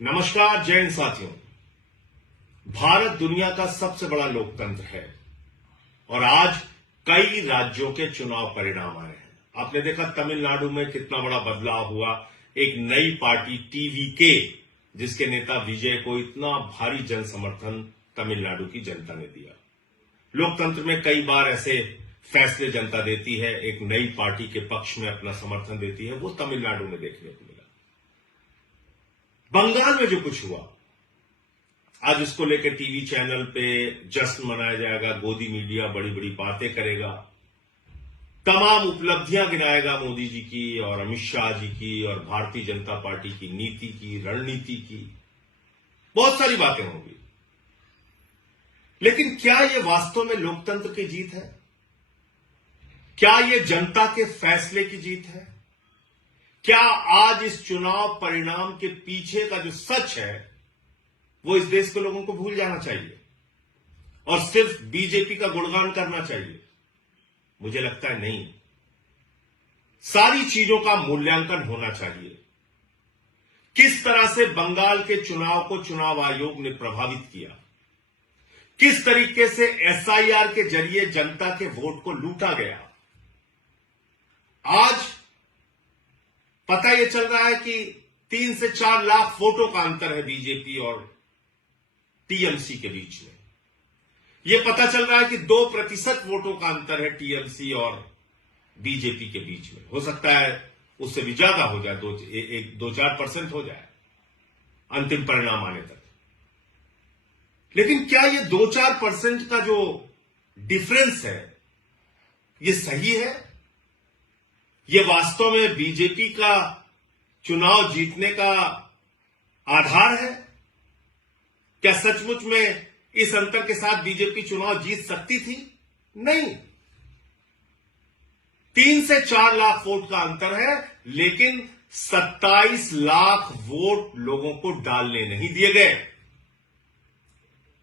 नमस्कार जय हिंद साथियों। भारत दुनिया का सबसे बड़ा लोकतंत्र है और आज कई राज्यों के चुनाव परिणाम आए हैं। आपने देखा तमिलनाडु में कितना बड़ा बदलाव हुआ। एक नई पार्टी टीवीके, जिसके नेता विजय को इतना भारी जन समर्थन तमिलनाडु की जनता ने दिया। लोकतंत्र में कई बार ऐसे फैसले जनता देती है, एक नई पार्टी के पक्ष में अपना समर्थन देती है। वो तमिलनाडु में देखने को मिला। बंगाल में जो कुछ हुआ, आज उसको लेकर टीवी चैनल पे जश्न मनाया जाएगा। गोदी मीडिया बड़ी बड़ी बातें करेगा, तमाम उपलब्धियां गिनाएगा मोदी जी की और अमित शाह जी की और भारतीय जनता पार्टी की नीति की, रणनीति की, बहुत सारी बातें होंगी। लेकिन क्या यह वास्तव में लोकतंत्र की जीत है? क्या यह जनता के फैसले की जीत है? क्या आज इस चुनाव परिणाम के पीछे का जो सच है वो इस देश के लोगों को भूल जाना चाहिए और सिर्फ बीजेपी का गुणगान करना चाहिए? मुझे लगता है नहीं। सारी चीजों का मूल्यांकन होना चाहिए। किस तरह से बंगाल के चुनाव को चुनाव आयोग ने प्रभावित किया, किस तरीके से एसआईआर के जरिए जनता के वोट को लूटा गया। आज पता यह चल रहा है कि 3 से 4 लाख वोटों का अंतर है बीजेपी और टीएमसी के बीच में। यह पता चल रहा है कि 2% वोटों का अंतर है टीएमसी और बीजेपी के बीच में। हो सकता है उससे भी ज्यादा हो जाए, 2-4% हो जाए अंतिम परिणाम आने तक। लेकिन क्या यह 2-4% का जो डिफरेंस है यह सही है? यह वास्तव में बीजेपी का चुनाव जीतने का आधार है? क्या सचमुच में इस अंतर के साथ बीजेपी चुनाव जीत सकती थी? नहीं। 3 से 4 लाख वोट का अंतर है, लेकिन 27 लाख वोट लोगों को डालने नहीं दिए गए।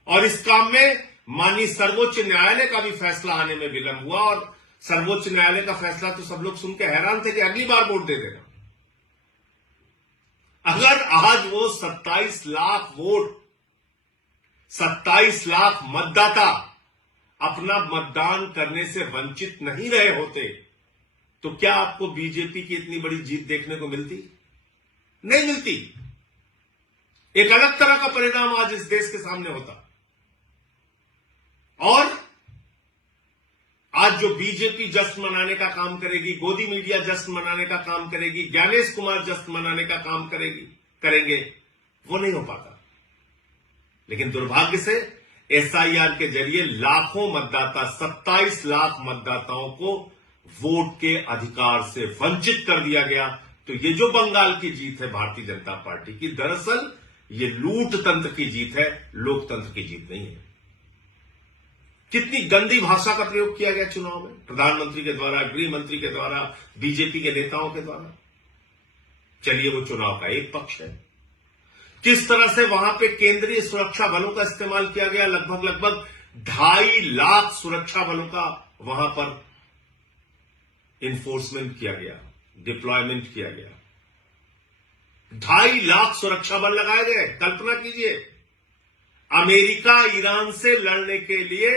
और इस काम में माननीय सर्वोच्च न्यायालय का भी फैसला आने में विलंब हुआ। और सर्वोच्च न्यायालय का फैसला तो सब लोग सुन के हैरान थे कि अगली बार वोट दे देना। अगर आज वो 27 लाख वोट, 27 लाख मतदाता अपना मतदान करने से वंचित नहीं रहे होते, तो क्या आपको बीजेपी की इतनी बड़ी जीत देखने को मिलती? नहीं मिलती। एक अलग तरह का परिणाम आज इस देश के सामने होता। और आज जो बीजेपी जश्न मनाने का काम करेगी, गोदी मीडिया जश्न मनाने का काम करेगी, ज्ञानेश कुमार जश्न मनाने का काम करेंगे, वो नहीं हो पाता। लेकिन दुर्भाग्य से एसआईआर के जरिए लाखों मतदाता, 27 लाख मतदाताओं को वोट के अधिकार से वंचित कर दिया गया। तो ये जो बंगाल की जीत है भारतीय जनता पार्टी की, दरअसल ये लूट तंत्र की जीत है, लोकतंत्र की जीत नहीं है। कितनी गंदी भाषा का प्रयोग किया गया चुनाव में, प्रधानमंत्री के द्वारा, गृह मंत्री के द्वारा, बीजेपी के नेताओं के द्वारा। चलिए वो चुनाव का एक पक्ष है। किस तरह से वहां पे केंद्रीय सुरक्षा बलों का इस्तेमाल किया गया, लगभग 2.5 लाख सुरक्षा बलों का वहां पर इन्फोर्समेंट किया गया, डिप्लॉयमेंट किया गया। 2.5 लाख सुरक्षा बल लगाए गए। कल्पना कीजिए, अमेरिका ईरान से लड़ने के लिए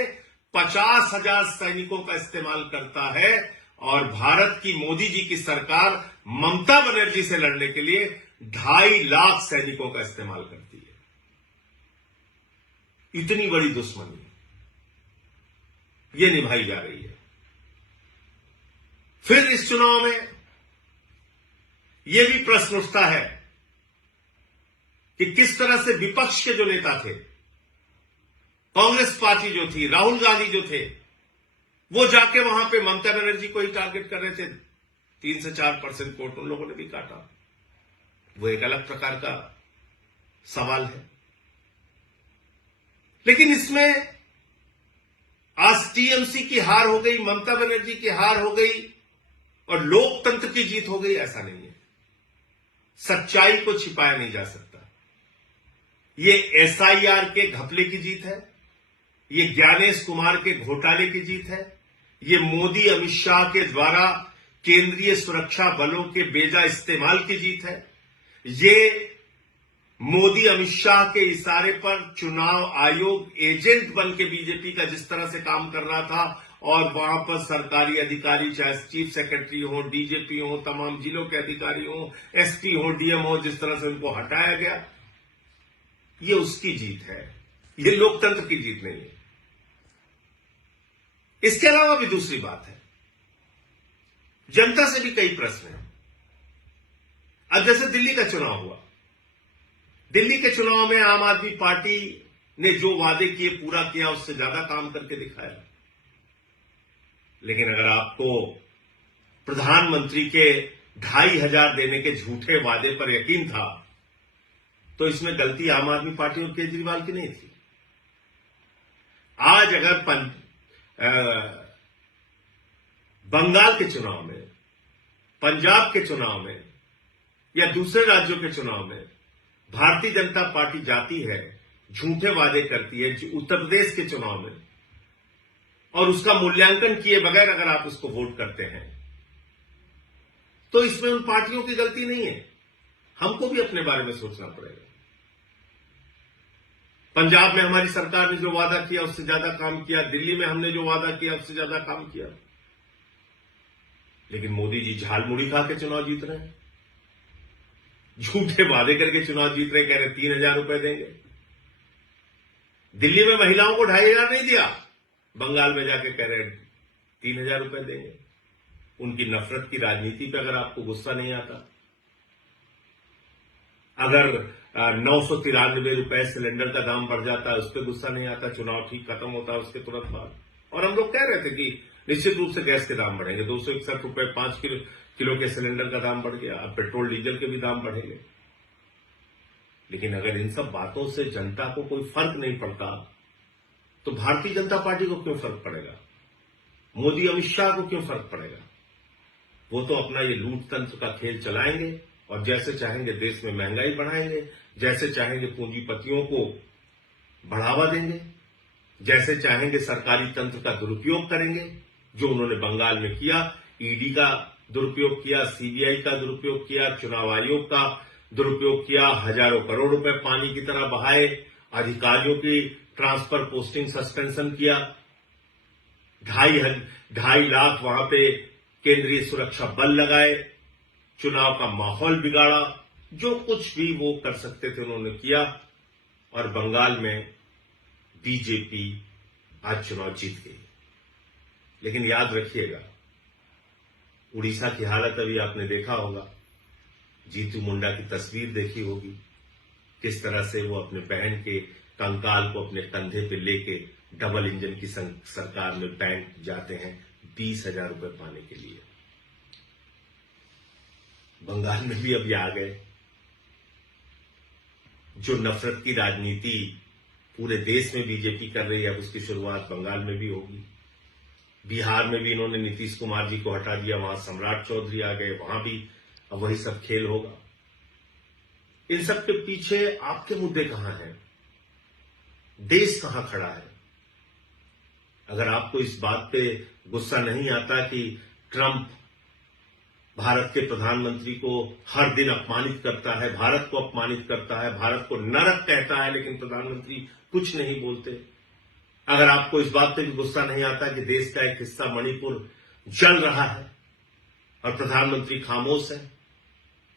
50,000 सैनिकों का इस्तेमाल करता है और भारत की मोदी जी की सरकार ममता बनर्जी से लड़ने के लिए 2.5 लाख सैनिकों का इस्तेमाल करती है। इतनी बड़ी दुश्मनी यह निभाई जा रही है। फिर इस चुनाव में यह भी प्रश्न उठता है कि किस तरह से विपक्ष के जो नेता थे, कांग्रेस पार्टी जो थी, राहुल गांधी जो थे, वो जाके वहां पे ममता बनर्जी को ही टारगेट कर रहे थे। 3 से 4% वोट उन लोगों ने भी काटा। वो एक अलग प्रकार का सवाल है। लेकिन इसमें आज टीएमसी की हार हो गई, ममता बनर्जी की हार हो गई और लोकतंत्र की जीत हो गई, ऐसा नहीं है। सच्चाई को छिपाया नहीं जा सकता। ये एसआईआर के घपले की जीत है, ये ज्ञानेश कुमार के घोटाले की जीत है, ये मोदी अमित शाह के द्वारा केंद्रीय सुरक्षा बलों के बेजा इस्तेमाल की जीत है, ये मोदी अमित शाह के इशारे पर चुनाव आयोग एजेंट बन के बीजेपी का जिस तरह से काम कर रहा था और वहां पर सरकारी अधिकारी चाहे चीफ सेक्रेटरी हो, डीजीपी हो, तमाम जिलों के अधिकारी हो, एसपी हो, डीएम हो, जिस तरह से उनको हटाया गया, ये उसकी जीत है, ये लोकतंत्र की जीत नहीं है। इसके अलावा भी दूसरी बात है, जनता से भी कई प्रश्न हैं। अब जैसे दिल्ली का चुनाव हुआ, दिल्ली के चुनाव में आम आदमी पार्टी ने जो वादे किए पूरा किया, उससे ज्यादा काम करके दिखाया। लेकिन अगर आपको प्रधानमंत्री के 2,500 देने के झूठे वादे पर यकीन था, तो इसमें गलती आम आदमी पार्टी और केजरीवाल की नहीं थी। आज अगर बंगाल के चुनाव में, पंजाब के चुनाव में या दूसरे राज्यों के चुनाव में भारतीय जनता पार्टी जाती है, झूठे वादे करती है, उत्तर प्रदेश के चुनाव में, और उसका मूल्यांकन किए बगैर अगर आप उसको वोट करते हैं, तो इसमें उन पार्टियों की गलती नहीं है। हमको भी अपने बारे में सोचना पड़ेगा। पंजाब में हमारी सरकार ने जो वादा किया उससे ज्यादा काम किया, दिल्ली में हमने जो वादा किया उससे ज्यादा काम किया, लेकिन मोदी जी झालमुड़ी खा के चुनाव जीत रहे हैं, झूठे वादे करके चुनाव जीत रहे, कह रहे 3,000 रुपए देंगे। दिल्ली में महिलाओं को 2,500 नहीं दिया, बंगाल में जाके कह रहे 3,000 रुपए देंगे। उनकी नफरत की राजनीति पे अगर आपको गुस्सा नहीं आता, अगर 993 रुपए सिलेंडर का दाम बढ़ जाता है उस पर गुस्सा नहीं आता, चुनाव ठीक खत्म होता है उसके तुरंत बाद, और हम लोग कह रहे थे कि निश्चित रूप से गैस के दाम बढ़ेंगे, 261 रुपए 5 किलो के सिलेंडर का दाम बढ़ गया, अब पेट्रोल डीजल के भी दाम बढ़ेंगे। लेकिन अगर इन सब बातों से जनता को कोई फर्क नहीं पड़ता, तो भारतीय जनता पार्टी को क्यों फर्क पड़ेगा? मोदी अमित शाह को क्यों फर्क पड़ेगा? वो तो अपना ये लूट तंत्र का खेल चलाएंगे और जैसे चाहेंगे देश में महंगाई बढ़ाएंगे, जैसे चाहेंगे पूंजीपतियों को बढ़ावा देंगे, जैसे चाहेंगे सरकारी तंत्र का दुरुपयोग करेंगे, जो उन्होंने बंगाल में किया। ईडी का दुरुपयोग किया, सीबीआई का दुरुपयोग किया, चुनाव आयोग का दुरुपयोग किया, हजारों करोड़ रुपए पानी की तरह बहाए, अधिकारियों की ट्रांसफर पोस्टिंग सस्पेंशन किया, 2.5 लाख वहां पे केंद्रीय सुरक्षा बल लगाए, चुनाव का माहौल बिगाड़ा, जो कुछ भी वो कर सकते थे उन्होंने किया, और बंगाल में बीजेपी आज चुनाव जीत गई। लेकिन याद रखिएगा, उड़ीसा की हालत अभी आपने देखा होगा, जीतू मुंडा की तस्वीर देखी होगी, किस तरह से वो अपने बहन के कंकाल को अपने कंधे पे लेके डबल इंजन की सरकार में बैंक जाते हैं 20,000 रुपए पाने के लिए। बंगाल में भी अभी आ गए। जो नफरत की राजनीति पूरे देश में बीजेपी कर रही है, अब उसकी शुरुआत बंगाल में भी होगी। बिहार में भी इन्होंने नीतीश कुमार जी को हटा दिया, वहां सम्राट चौधरी आ गए, वहां भी अब वही सब खेल होगा। इन सब के पीछे आपके मुद्दे कहां हैं? देश कहां खड़ा है? अगर आपको इस बात पे गुस्सा नहीं आता कि ट्रंप भारत के प्रधानमंत्री को हर दिन अपमानित करता है, भारत को अपमानित करता है, भारत को नरक कहता है, लेकिन प्रधानमंत्री कुछ नहीं बोलते, अगर आपको इस बात पे भी गुस्सा नहीं आता कि देश का एक हिस्सा मणिपुर जल रहा है और प्रधानमंत्री खामोश है,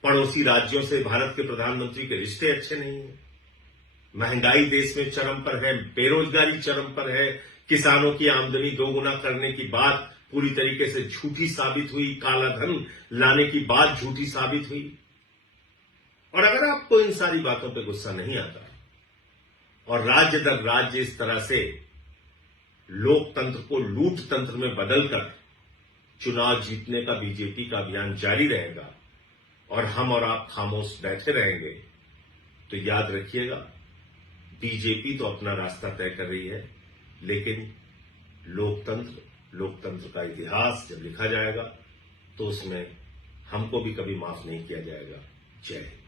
पड़ोसी राज्यों से भारत के प्रधानमंत्री के रिश्ते अच्छे नहीं हैं, महंगाई देश में चरम पर है, बेरोजगारी चरम पर है, किसानों की आमदनी दोगुना करने की बात पूरी तरीके से झूठी साबित हुई, काला धन लाने की बात झूठी साबित हुई, और अगर आपको इन सारी बातों पे गुस्सा नहीं आता और राज्य दर राज्य इस तरह से लोकतंत्र को लूट तंत्र में बदलकर चुनाव जीतने का बीजेपी का अभियान जारी रहेगा और हम और आप खामोश बैठे रहेंगे, तो याद रखिएगा, बीजेपी तो अपना रास्ता तय कर रही है, लेकिन लोकतंत्र का इतिहास जब लिखा जाएगा तो उसमें हमको भी कभी माफ नहीं किया जाएगा। जय हिंद।